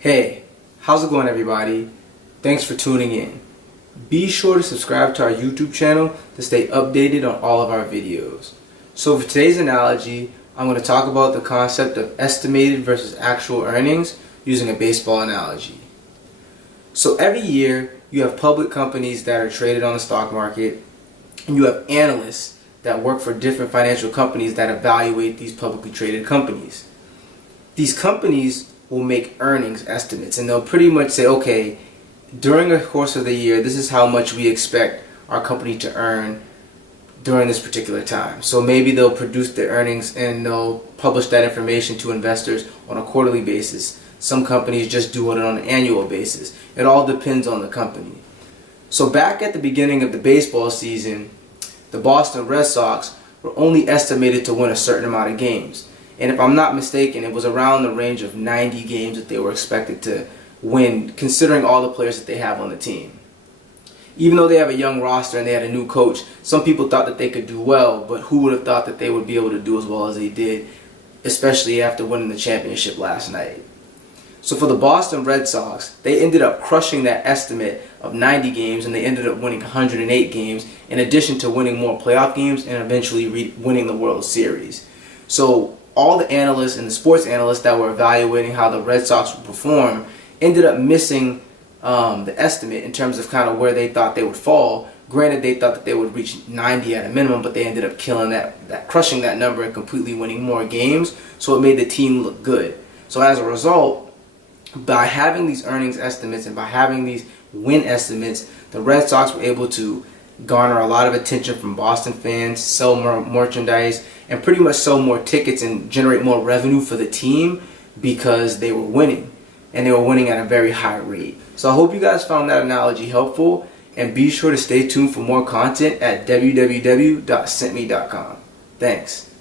Hey, how's it going everybody? Thanks for tuning in. Be sure to subscribe to our YouTube channel to stay updated on all of our videos. So for today's analogy, I'm going to talk about the concept of estimated versus actual earnings using a baseball analogy. So every year you have public companies that are traded on the stock market, and you have analysts that work for different financial companies that evaluate these publicly traded companies. These companies will make earnings estimates, and they'll pretty much say, okay, during the course of the year, this is how much we expect our company to earn during this particular time. So maybe they'll produce their earnings and they'll publish that information to investors on a quarterly basis. Some companies just do it on an annual basis. It all depends on the company. So back at the beginning of the baseball season, the Boston Red Sox were only estimated to win a certain amount of games. And if I'm not mistaken, it was around the range of 90 games that they were expected to win, considering all the players that they have on the team. Even though they have a young roster and they had a new coach, some people thought that they could do well, but who would have thought that they would be able to do as well as they did, especially after winning the championship last night. So for the Boston Red Sox, they ended up crushing that estimate of 90 games, and they ended up winning 108 games, in addition to winning more playoff games and eventually winning the World Series. So all the analysts and the sports analysts that were evaluating how the Red Sox would perform ended up missing the estimate in terms of kind of where they thought they would fall. Granted, they thought that they would reach 90 at a minimum, but they ended up killing that crushing that number and completely winning more games, so it made the team look good. So as a result, by having these earnings estimates and by having these win estimates, the Red Sox were able to garner a lot of attention from Boston fans, sell more merchandise, and pretty much sell more tickets and generate more revenue for the team because they were winning. And they were winning at a very high rate. So I hope you guys found that analogy helpful, and be sure to stay tuned for more content at www.simpme.com. Thanks.